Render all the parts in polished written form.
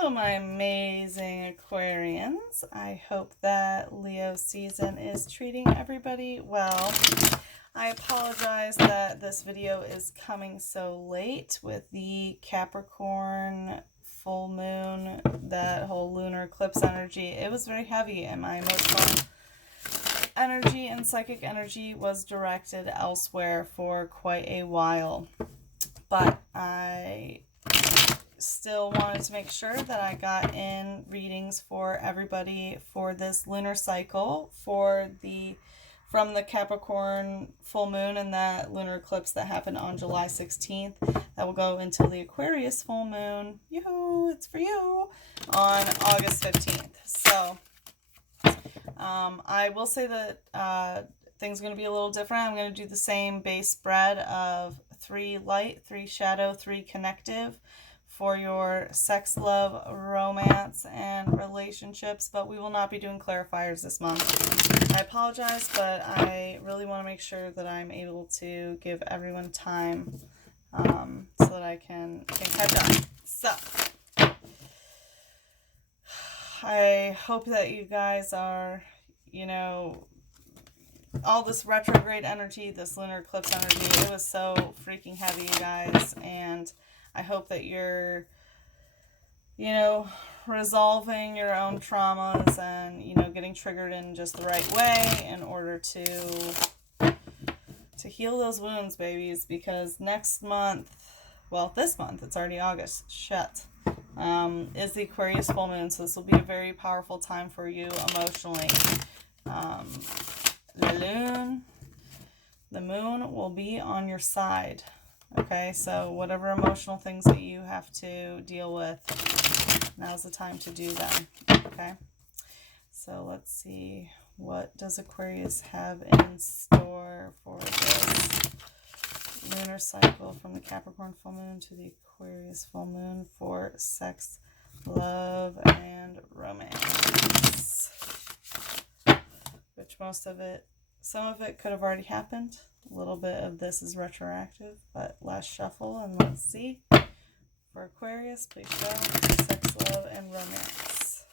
Hello, my amazing Aquarians. I hope that Leo season is treating everybody well. I apologize that this video is coming so late with the Capricorn full moon, that whole lunar eclipse energy. It was very heavy, and my emotional energy and psychic energy was directed elsewhere for quite a while. But I still wanted to make sure that I got in readings for everybody for this lunar cycle from the Capricorn full moon and that lunar eclipse that happened on July 16th. That will go until the Aquarius full moon. Yoo-hoo, it's for you, on August 15th. So I will say that things are going to be a little different. I'm going to do the same base spread of 3 light, 3 shadow, 3 connective for your sex, love, romance, and relationships, but we will not be doing clarifiers this month. I apologize, but I really want to make sure that I'm able to give everyone time so that I can catch up. So, I hope that you guys are, all this retrograde energy, this lunar eclipse energy, it was so freaking heavy, you guys, and I hope that you're, resolving your own traumas and, getting triggered in just the right way in order to heal those wounds, babies, because next month, well, this month, it's already August, shit, is the Aquarius full moon, so this will be a very powerful time for you emotionally. The moon will be on your side. Okay, so whatever emotional things that you have to deal with, now's the time to do them. Okay, so let's see, what does Aquarius have in store for this lunar cycle from the Capricorn full moon to the Aquarius full moon for sex, love, and romance? Which some of it could have already happened. A little bit of this is retroactive, but last shuffle and let's see. For Aquarius, please show sex, love, and romance.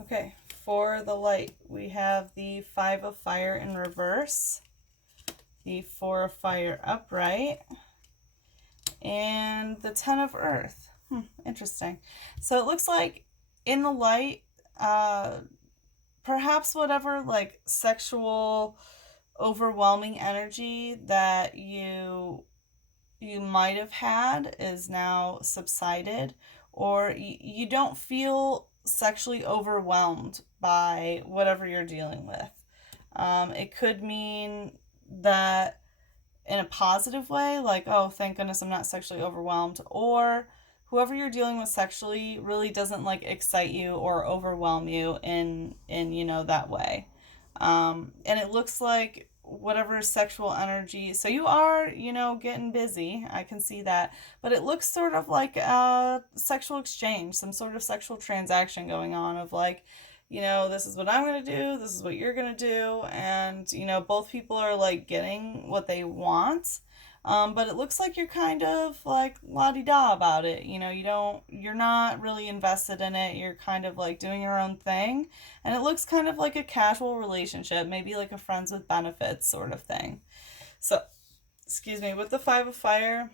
Okay, for the light, we have the 5 of Fire in reverse, the 4 of Fire upright, and the 10 of Earth. Interesting. So it looks like in the light, perhaps whatever like sexual overwhelming energy that you might have had is now subsided, or you don't feel sexually overwhelmed by whatever you're dealing with. It could mean that in a positive way, like, oh, thank goodness I'm not sexually overwhelmed, or whoever you're dealing with sexually really doesn't like excite you or overwhelm you in that way. And it looks like whatever sexual energy, so you are, getting busy, I can see that, but it looks sort of like a sexual exchange, some sort of sexual transaction going on of like, this is what I'm going to do, this is what you're going to do, and, both people are, like, getting what they want, but it looks like you're kind of, like, la-di-da about it, you're not really invested in it, you're kind of, like, doing your own thing, and it looks kind of like a casual relationship, maybe like a friends with benefits sort of thing. So, excuse me, with the 5 of Fire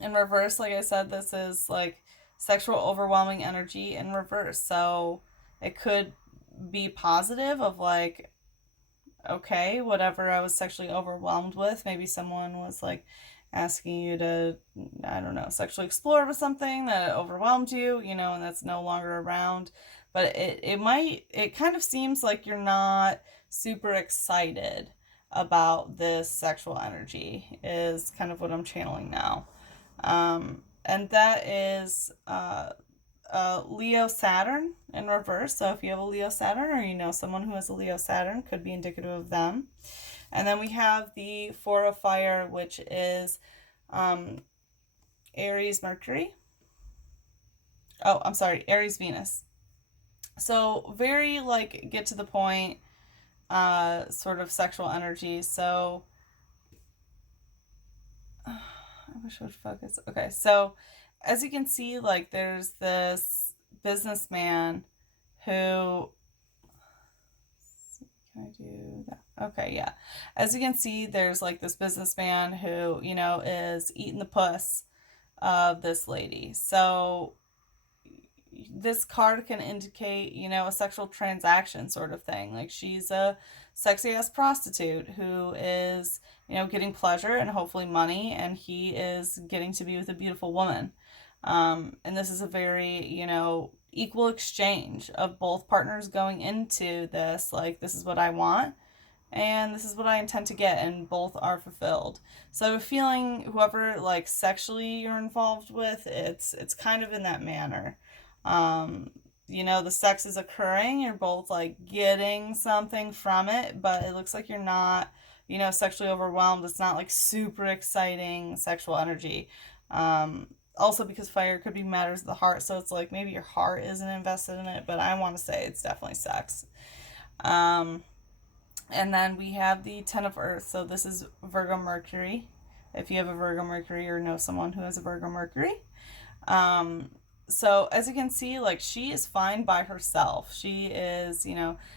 in reverse, like I said, this is, like, sexual overwhelming energy in reverse, so it could be positive of like, okay, whatever I was sexually overwhelmed with, maybe someone was like asking you to, I don't know, sexually explore with something that overwhelmed you, and that's no longer around. But it kind of seems like you're not super excited about this sexual energy is kind of what I'm channeling now. And that is Leo Saturn in reverse. So if you have a Leo Saturn or someone who has a Leo Saturn, could be indicative of them. And then we have the 4 of Fire, which is Aries Mercury. Oh, I'm sorry, Aries Venus. So very like get to the point, sort of sexual energy. So I wish I would focus. Okay, so as you can see, like there's this businessman who, can I do that? Okay, yeah. As you can see, there's like this businessman who, is eating the puss of this lady. So this card can indicate, a sexual transaction sort of thing. Like she's a sexy ass prostitute who is, getting pleasure and hopefully money, and he is getting to be with a beautiful woman. And this is a very, equal exchange of both partners going into this. Like, this is what I want, and this is what I intend to get, and both are fulfilled. So feeling whoever like sexually you're involved with, it's kind of in that manner. Um, the sex is occurring, you're both like getting something from it, but it looks like you're not, sexually overwhelmed. It's not like super exciting sexual energy. Also because fire could be matters of the heart, so it's like maybe your heart isn't invested in it, but I want to say it's definitely sex. Um, and then we have the Ten of Earth. So this is Virgo Mercury. If you have a Virgo Mercury or know someone who has a Virgo Mercury. Um, so as you can see, like she is fine by herself. She is,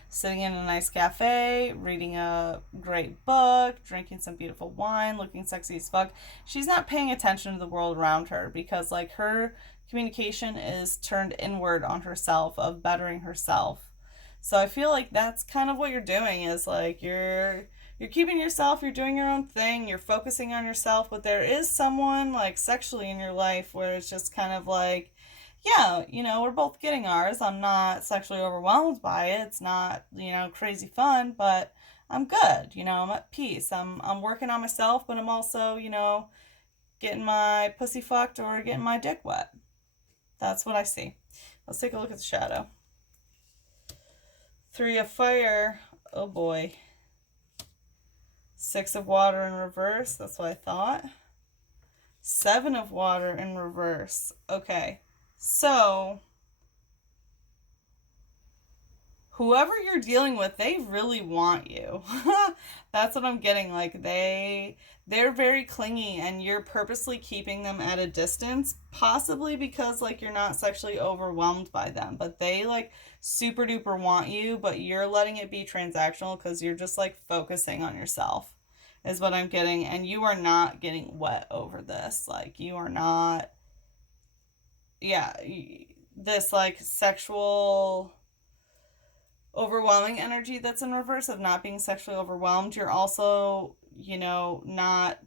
sitting in a nice cafe, reading a great book, drinking some beautiful wine, looking sexy as fuck. She's not paying attention to the world around her because like her communication is turned inward on herself of bettering herself. So I feel like that's kind of what you're doing is like you're keeping yourself, you're doing your own thing, you're focusing on yourself, but there is someone like sexually in your life where it's just kind of like, yeah, we're both getting ours. I'm not sexually overwhelmed by it. It's not, crazy fun, but I'm good. I'm at peace. I'm working on myself, but I'm also, getting my pussy fucked or getting my dick wet. That's what I see. Let's take a look at the shadow. Three of fire. Oh boy. Six of water in reverse. That's what I thought. Seven of water in reverse. Okay. So, whoever you're dealing with, they really want you. That's what I'm getting. Like they're very clingy and you're purposely keeping them at a distance, possibly because like you're not sexually overwhelmed by them, but they like super duper want you, but you're letting it be transactional because you're just like focusing on yourself. Is what I'm getting, and you are not getting wet over this. Like you are not, yeah, this like sexual overwhelming energy that's in reverse of not being sexually overwhelmed. You're also, not,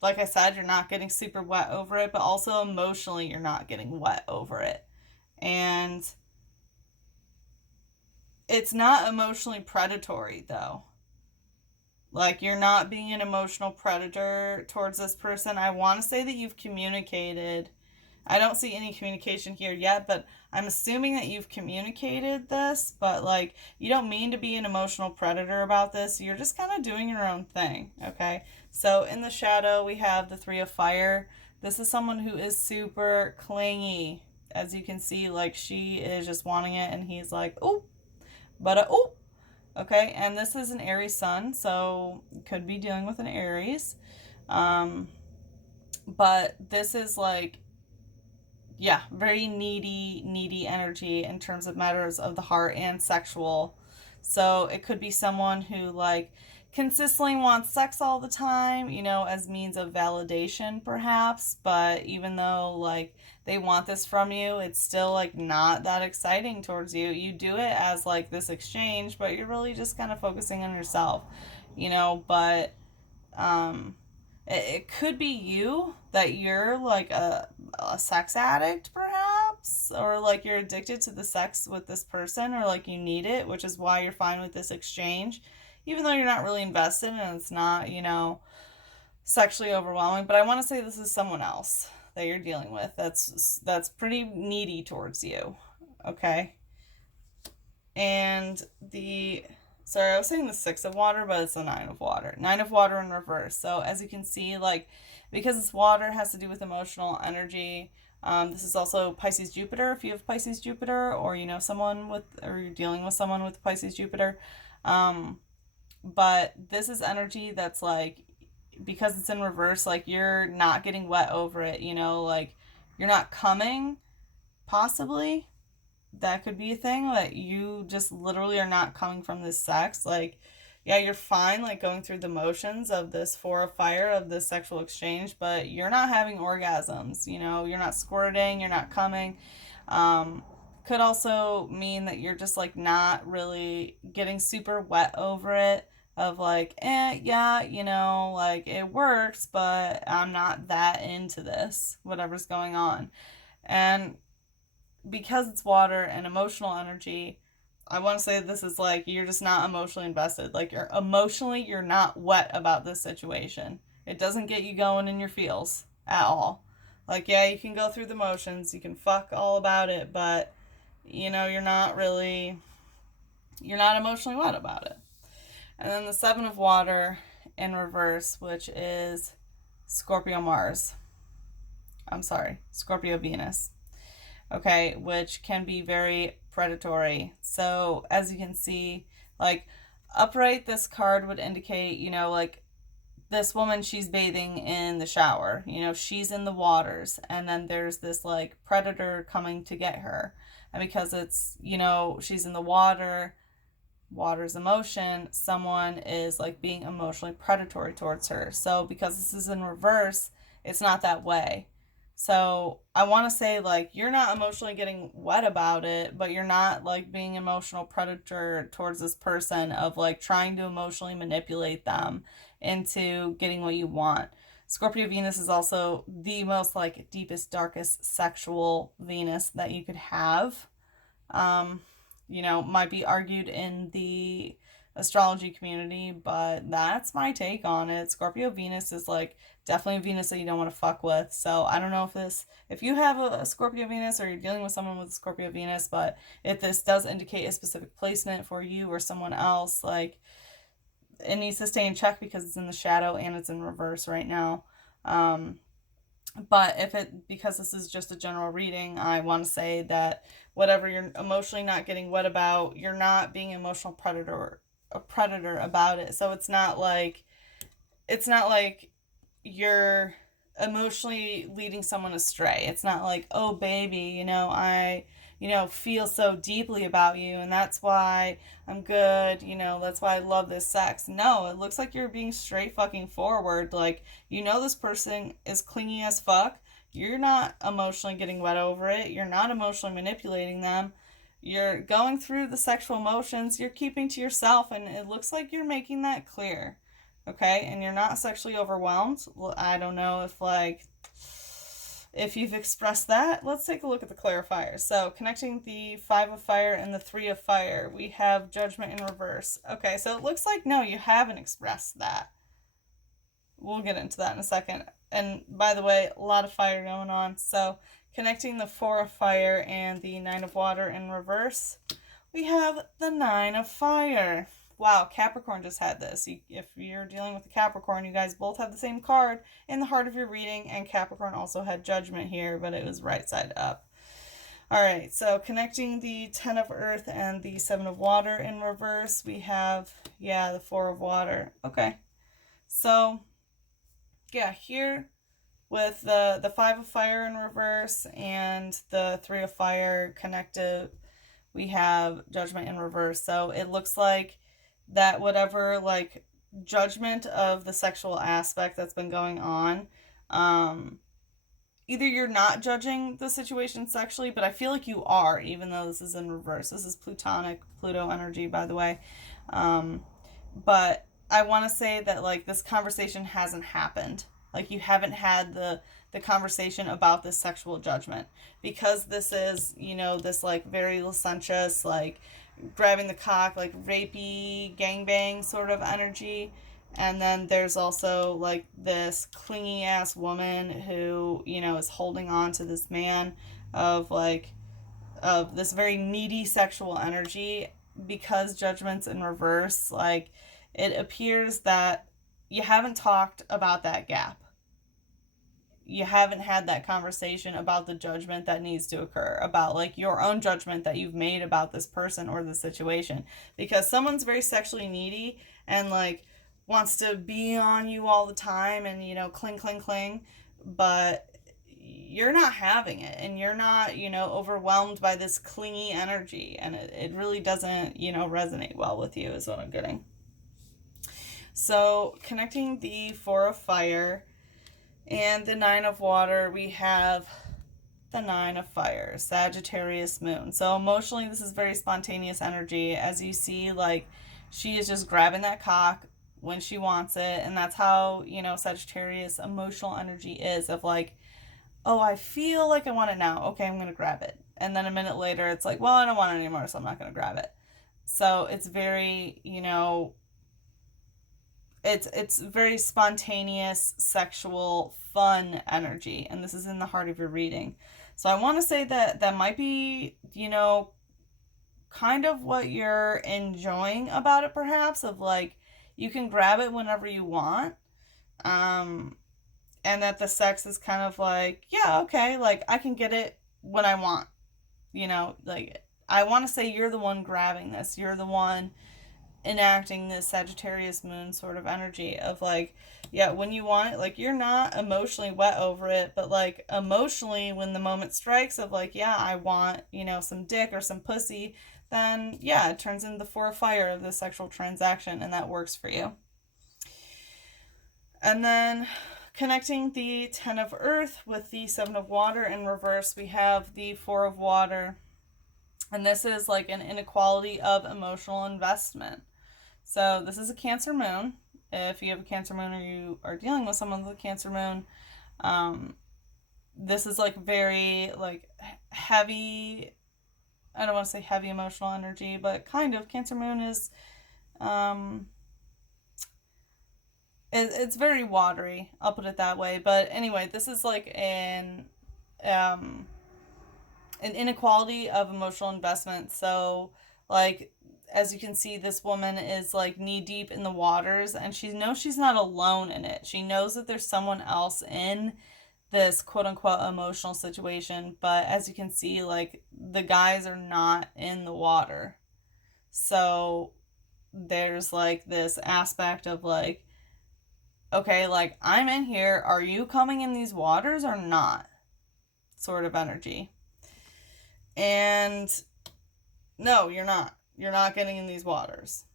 like I said, you're not getting super wet over it, but also emotionally, you're not getting wet over it. And it's not emotionally predatory, though. Like, you're not being an emotional predator towards this person. I want to say that you've communicated. I don't see any communication here yet, but I'm assuming that you've communicated this, but like you don't mean to be an emotional predator about this. You're just kind of doing your own thing, okay? So in the shadow, we have the Three of Fire. This is someone who is super clingy. As you can see, like she is just wanting it, and he's like, oh, but oh, okay? And this is an Aries sun, so could be dealing with an Aries. But this is like, yeah, very needy energy in terms of matters of the heart and sexual. So it could be someone who like consistently wants sex all the time, as means of validation perhaps, but even though like they want this from you, it's still like not that exciting towards you. You do it as like this exchange, but you're really just kind of focusing on yourself, but um it could be you that you're like a sex addict perhaps, or like you're addicted to the sex with this person, or like you need it, which is why you're fine with this exchange even though you're not really invested and it's not, sexually overwhelming. But I want to say this is someone else that you're dealing with that's pretty needy towards you, okay? And the, sorry, I was saying the Six of Water, but it's the Nine of Water. Nine of Water in reverse. So as you can see, like, because it's water, it has to do with emotional energy. This is also Pisces Jupiter, if you have Pisces Jupiter, or you know someone with, or you're dealing with someone with Pisces Jupiter. Um, but this is energy that's like, because it's in reverse, like you're not getting wet over it, you know, like you're not coming, possibly. That could be a thing, that you just literally are not coming from this sex. Like, yeah, you're fine, like going through the motions of this four of fire, of this sexual exchange, but you're not having orgasms, you know, you're not squirting, you're not coming. Um, could also mean that you're just like not really getting super wet over it, of like, yeah, you know, like it works, but I'm not that into this, whatever's going on. And because it's water and emotional energy, I want to say this is like you're just not emotionally invested. Like you're not wet about this situation. It doesn't get you going in your feels at all. Like, yeah, you can go through the motions, you can fuck all about it, but you know, you're not emotionally wet about it. And then the seven of water in reverse, which is Scorpio Mars. I'm sorry, Scorpio Venus. Okay, which can be very predatory. So, as you can see, like upright, this card would indicate, you know, like this woman, she's bathing in the shower, you know, she's in the waters, and then there's this like predator coming to get her. And because it's, you know, she's in the water, water's emotion, someone is like being emotionally predatory towards her. So, because this is in reverse, it's not that way. So I want to say, like, you're not emotionally getting wet about it, but you're not like being emotional predator towards this person, of like trying to emotionally manipulate them into getting what you want. Scorpio Venus is also the most like deepest, darkest sexual Venus that you could have. Um, you know, might be argued in the astrology community, but that's my take on it. Scorpio Venus is like definitely a Venus that you don't want to fuck with. So I don't know if you have a Scorpio Venus, or you're dealing with someone with a Scorpio Venus, but if this does indicate a specific placement for you or someone else, like it needs to stay in check because it's in the shadow and it's in reverse right now. Um, but because this is just a general reading, I want to say that whatever you're emotionally not getting wet about, you're not being an emotional predator about it. So it's not like you're emotionally leading someone astray. It's not like, oh baby, you know, feel so deeply about you, and that's why I'm good, you know, that's why I love this sex. No, it looks like you're being straight fucking forward. Like, you know, this person is clingy as fuck. You're not emotionally getting wet over it. You're not emotionally manipulating them. You're going through the sexual emotions. You're keeping to yourself, and it looks like you're making that clear. Okay, and you're not sexually overwhelmed. Well, I don't know if you've expressed that. Let's take a look at the clarifiers. So, connecting the five of fire and the three of fire, we have judgment in reverse. Okay, so it looks like no, you haven't expressed that. We'll get into that in a second. And by the way, a lot of fire going on. So, connecting the four of fire and the nine of water in reverse, we have the nine of fire. Wow, Capricorn just had this. If you're dealing with a Capricorn, you guys both have the same card in the heart of your reading, and Capricorn also had judgment here, but it was right side up. All right, so connecting the 10 of earth and the 7 of water in reverse, we have, yeah, the 4 of water. Okay, so, yeah, here with the 5 of fire in reverse and the 3 of fire connected, we have judgment in reverse. So it looks like that whatever like judgment of the sexual aspect that's been going on, either you're not judging the situation sexually, but I feel like you are, even though this is in reverse. This is Plutonic, Pluto energy, by the way. But I want to say that like this conversation hasn't happened. Like you haven't had the conversation about this sexual judgment, because this is, you know, this like very licentious, like grabbing the cock, like rapey gangbang sort of energy. And then there's also like this clingy ass woman who, you know, is holding on to this man, of like of this very needy sexual energy. Because judgment's in reverse, like it appears that you haven't talked about that gap. you haven't had that conversation about the judgment that needs to occur, about like your own judgment that you've made about this person or the situation. Because someone's very sexually needy and like wants to be on you all the time and, you know, cling, cling, cling, but you're not having it and you're not, you know, overwhelmed by this clingy energy, and it really doesn't, you know, resonate well with you is what I'm getting. So connecting the Four of Fire and the Nine of Water, we have the Nine of Fire, Sagittarius moon. So emotionally, this is very spontaneous energy. As you see, like, she is just grabbing that cock when she wants it. And that's how, you know, Sagittarius emotional energy is, of like, oh, I feel like I want it now. Okay, I'm going to grab it. And then a minute later, it's like, well, I don't want it anymore, so I'm not going to grab it. So it's very, you know, it's very spontaneous, sexual, fun energy, and this is in the heart of your reading. So I want to say that that might be, you know, kind of what you're enjoying about it, perhaps, of like you can grab it whenever you want, um, and that the sex is kind of like, yeah, okay, like I can get it when I want, you know, like I want to say you're the one grabbing this, you're the one enacting this Sagittarius moon sort of energy of like, yeah, when you want it, like you're not emotionally wet over it, but like emotionally when the moment strikes of like, yeah, I want, you know, some dick or some pussy, then yeah, it turns into the Four of Fire of the sexual transaction, and that works for you. And then connecting the Ten of Earth with the Seven of Water in reverse, we have the Four of Water. And this is like an inequality of emotional investment. So this is a Cancer moon. If you have a Cancer moon or you are dealing with someone with a Cancer moon, this is like very like heavy. I don't want to say heavy emotional energy, but kind of. Cancer moon is, it's very watery. I'll put it that way. But anyway, this is like an inequality of emotional investment. So like, as you can see, this woman is like knee deep in the waters, and she knows she's not alone in it. She knows that there's someone else in this quote unquote emotional situation, but as you can see, like the guys are not in the water. So there's like this aspect of like, okay, like I'm in here, are you coming in these waters or not? Sort of energy. And no, you're not. You're not getting in these waters.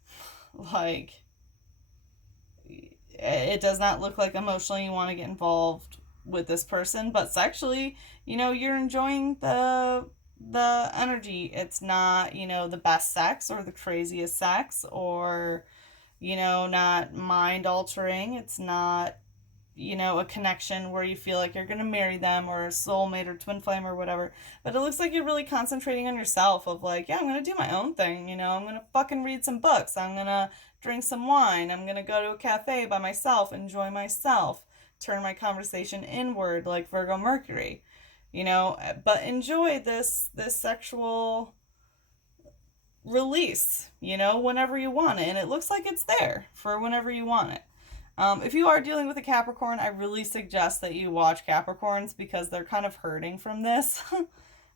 Like, it does not look like emotionally you want to get involved with this person, but sexually, you know, you're enjoying the energy. It's not, you know, the best sex or the craziest sex or, you know, not mind altering. It's not, you know, a connection where you feel like you're going to marry them or a soulmate or twin flame or whatever. But it looks like you're really concentrating on yourself of like, yeah, I'm going to do my own thing. You know, I'm going to fucking read some books. I'm going to drink some wine. I'm going to go to a cafe by myself, enjoy myself, turn my conversation inward like Virgo Mercury, you know, but enjoy this sexual release, you know, whenever you want it. And it looks like it's there for whenever you want it. If you are dealing with a Capricorn, I really suggest that you watch Capricorns because they're kind of hurting from this.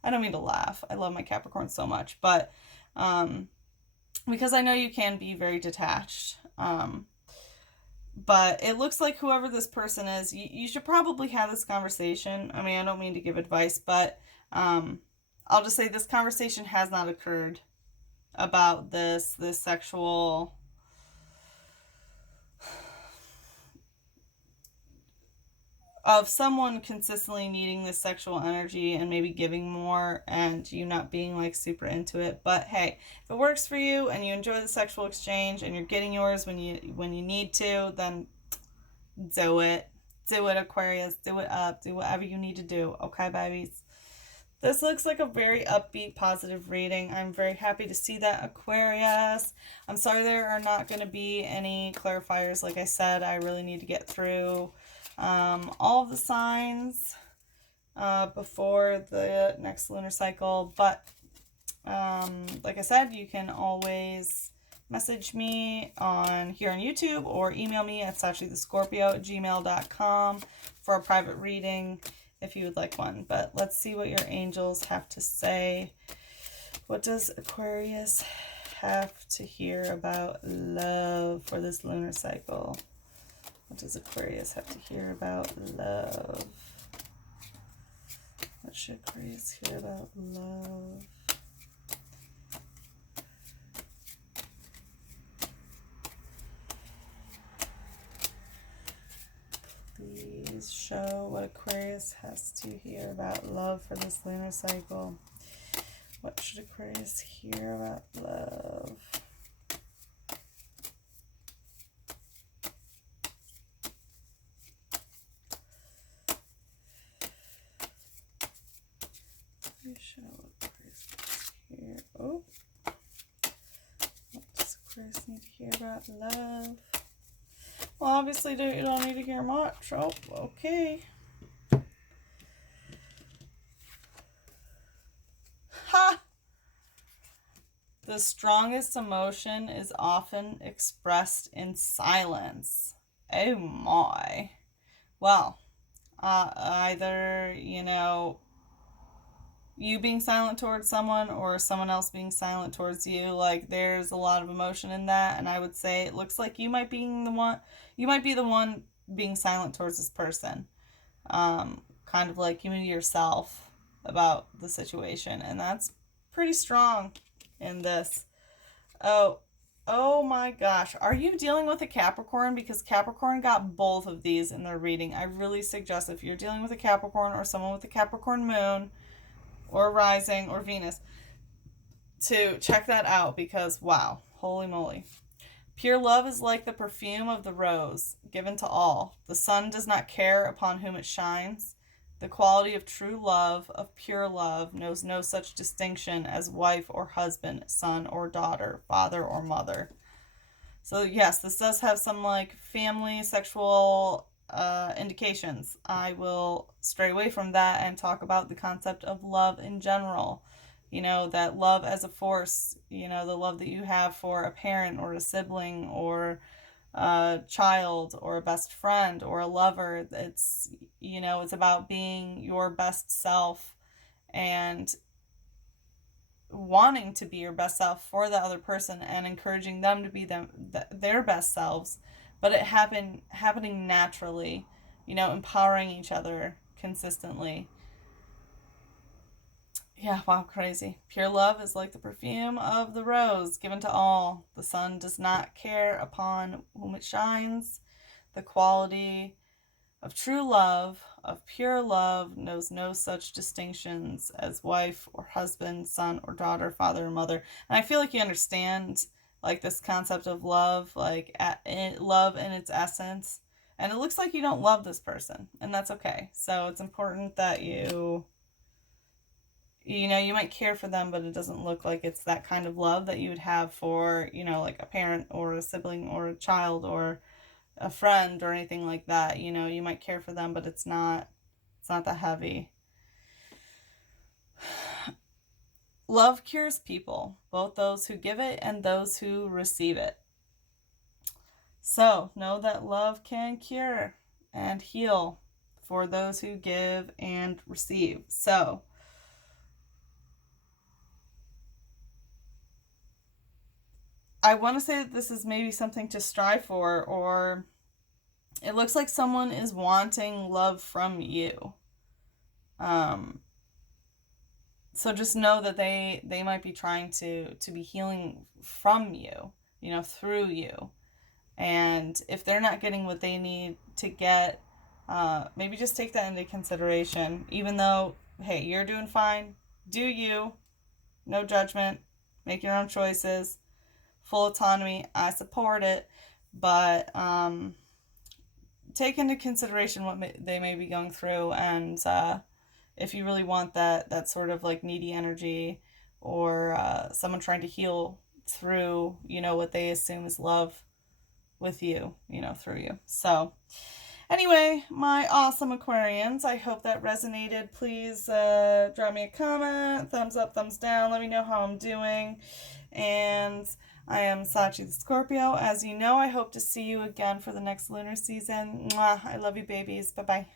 I don't mean to laugh. I love my Capricorn so much, but because I know you can be very detached. But it looks like whoever this person is, you should probably have this conversation. I mean, I don't mean to give advice, but I'll just say this conversation has not occurred about this sexual of someone consistently needing this sexual energy and maybe giving more and you not being like super into it. But hey, if it works for you and you enjoy the sexual exchange and you're getting yours when you need to, then do it. Do it, Aquarius. Do it up. Do whatever you need to do. Okay, babies? This looks like a very upbeat, positive reading. I'm very happy to see that, Aquarius. I'm sorry there are not going to be any clarifiers. Like I said, I really need to get through all of the signs before the next lunar cycle. But like I said, you can always message me on here on YouTube or email me at sachithescorpio@gmail.com for a private reading if you would like one. But let's see what your angels have to say. What does Aquarius have to hear about love for this lunar cycle? What does Aquarius have to hear about love? What should Aquarius hear about love? Please show what Aquarius has to hear about love for this lunar cycle. What should Aquarius hear about love? Please show what Aquarius has to hear. Oh. What does Aquarius need to hear about love? Well, obviously you don't need to hear much. Oh, okay. Ha! The strongest emotion is often expressed in silence. Oh my. Well, either, you being silent towards someone or someone else being silent towards you. Like, there's a lot of emotion in that, and I would say it looks like you might be the one being silent towards this person. Kind of like you to yourself about the situation, and that's pretty strong in this. Oh my gosh. Are you dealing with a Capricorn? Because Capricorn got both of these in their reading. I really suggest if you're dealing with a Capricorn or someone with a Capricorn moon or rising or Venus to check that out, because wow, holy moly. Pure love is like the perfume of the rose, given to all. The sun does not care upon whom it shines. The quality of true love, of pure love, knows no such distinction as wife or husband, son or daughter, father or mother. So yes, this does have some like family, sexual indications. I will stray away from that and talk about the concept of love in general. That love as a force, the love that you have for a parent or a sibling or a child or a best friend or a lover. It's about being your best self and wanting to be your best self for the other person and encouraging them to be their best selves, but it happening naturally, empowering each other consistently. Yeah, wow, crazy. Pure love is like the perfume of the rose, given to all. The sun does not care upon whom it shines. The quality of true love, of pure love, knows no such distinctions as wife or husband, son or daughter, father or mother. And I feel like you understand, like, this concept of love, like, love in its essence. And it looks like you don't love this person, and that's okay. So it's important that you might care for them, but it doesn't look like it's that kind of love that you would have for, like a parent or a sibling or a child or a friend or anything like that. You might care for them, but it's not that heavy. Love cures people, both those who give it and those who receive it. So know that love can cure and heal for those who give and receive. So I want to say that this is maybe something to strive for, or it looks like someone is wanting love from you. So just know that they might be trying to be healing from you, through you. And if they're not getting what they need to get, maybe just take that into consideration. Even though, hey, you're doing fine. Do you. No judgment. Make your own choices. Full autonomy. I support it. But take into consideration what they may be going through. And if you really want that sort of like needy energy or someone trying to heal through, what they assume is love with you, through you. So anyway, my awesome Aquarians, I hope that resonated. Please drop me a comment, thumbs up, thumbs down. Let me know how I'm doing. And I am Sachi the Scorpio. As you know, I hope to see you again for the next lunar season. Mwah, I love you, babies. Bye bye.